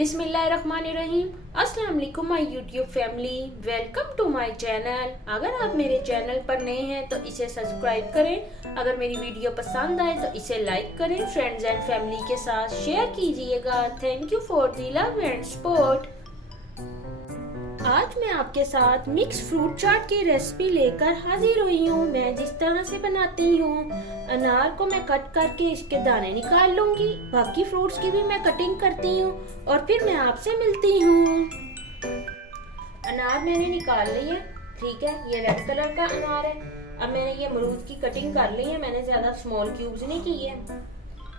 बिस्मिल्लाहिर्रहमानिर्रहीम। अस्सलाम वालेकुम my YouTube family, welcome to my channel. अगर आप मेरे चैनल पर नए हैं तो इसे सब्सक्राइब करें। अगर मेरी वीडियो पसंद आए तो इसे लाइक करें, फ्रेंड्स एंड फैमिली के साथ शेयर कीजिएगा। Thank you for the love and support. आज मैं आपके साथ मिक्स फ्रूट चाट की रेसिपी लेकर हाजिर हुई हूँ। मैं जिस तरह से बनाती हूँ, अनार को मैं कट करके इसके दाने निकाल लूंगी, बाकी फ्रूट्स की भी मैं कटिंग करती हूँ और फिर मैं आपसे मिलती हूँ। अनार मैंने निकाल ली है, ठीक है, ये रेड कलर का अनार है। अब मैंने ये अमरूद की कटिंग कर ली है, मैंने ज्यादा स्मॉल क्यूब्स नहीं की है।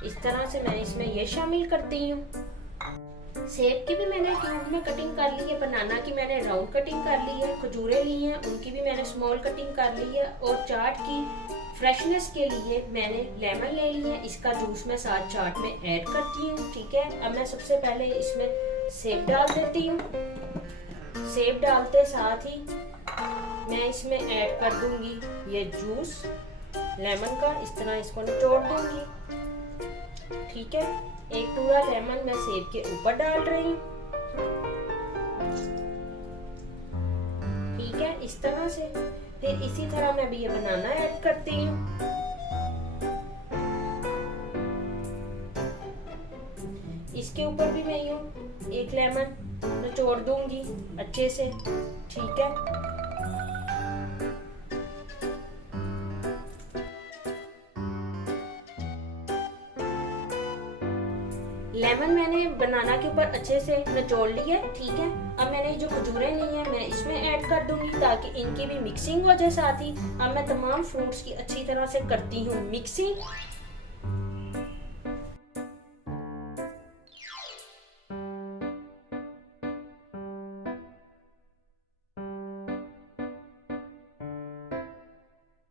इस तरह से मैं इसमें ये शामिल करती हूँ। सेब की भी मैंने क्यूब में कटिंग कर ली है, बनाना की मैंने राउंड कटिंग कर ली है, खजूरें ली हैं उनकी भी मैंने स्मॉल कटिंग कर ली है। और चाट की फ्रेशनेस के लिए मैंने लेमन ले ली है, इसका जूस मैं साथ चाट में ऐड करती हूँ, ठीक है। अब मैं सबसे पहले इसमें सेब डाल देती हूँ। सेब डालते साथ ही मैं इसमें ऐड कर दूंगी ये जूस लेमन का, इस तरह इसको निचोड़ दूंगी, ठीक है। एक पूरा लेमन मैं सेब के ऊपर डाल रही हूँ, ठीक है, इस तरह से। फिर इसी तरह मैं भी ये बनाना ऐड करती हूँ। इसके ऊपर भी मैं यूं एक लेमन निचोड़ दूंगी अच्छे से, ठीक है। लेमन मैंने बनाना के ऊपर अच्छे से निचोड़ लिया है, ठीक है। अब मैंने जो खजूरें ली हैं मैं इसमें ऐड कर दूंगी ताकि इनकी भी मिक्सिंग हो जाए साथ ही। अब मैं तमाम फ्रूट्स की अच्छी तरह से करती हूँ मिक्सिंग।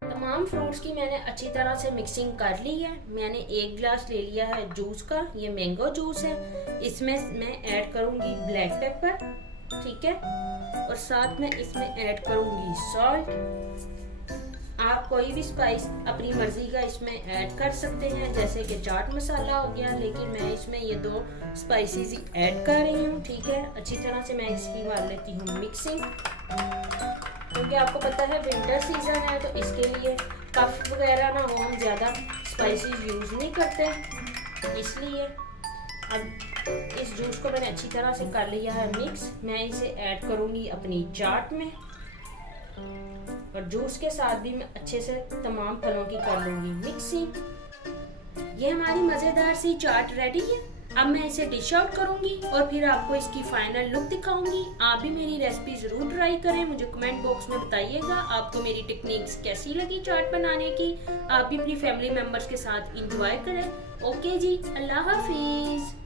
तमाम फ्रूट्स की मैंने अच्छी तरह से मिक्सिंग कर ली है। मैंने एक गिलास ले लिया है जूस का, ये मैंगो जूस है। इसमें मैं ऐड करूंगी ब्लैक पेपर, ठीक है, और साथ में इसमें ऐड करूंगी सॉल्ट। आप कोई भी स्पाइस अपनी मर्जी का इसमें ऐड कर सकते हैं, जैसे कि चाट मसाला हो गया, लेकिन मैं इसमें ये दो स्पाइसेस ही ऐड कर रही हूँ, ठीक है। अच्छी तरह से मैं इसकी मार लेती हूँ मिक्सिंग, क्योंकि आपको पता है विंटर सीजन है तो इसके लिए कफ वगैरह ना हो, हम ज़्यादा स्पाइसेस यूज़ नहीं करते, इसलिए। अब इस जूस को मैंने अच्छी तरह से कर लिया है मिक्स। मैं इसे ऐड करूँगी अपनी चाट में और जूस के साथ भी मैं अच्छे से तमाम फलों की कर लूँगी मिक्सिंग। ये हमारी मज़ेदार सी चाट रेडी है। अब मैं इसे डिश आउट करूंगी और फिर आपको इसकी फाइनल लुक दिखाऊंगी। आप भी मेरी रेसिपी जरूर ट्राई करें, मुझे कमेंट बॉक्स में बताइएगा आपको मेरी टेक्निक्स कैसी लगी चाट बनाने की। आप भी अपनी फैमिली मेंबर्स के साथ एंजॉय करें। ओके जी, अल्लाह हाफिज।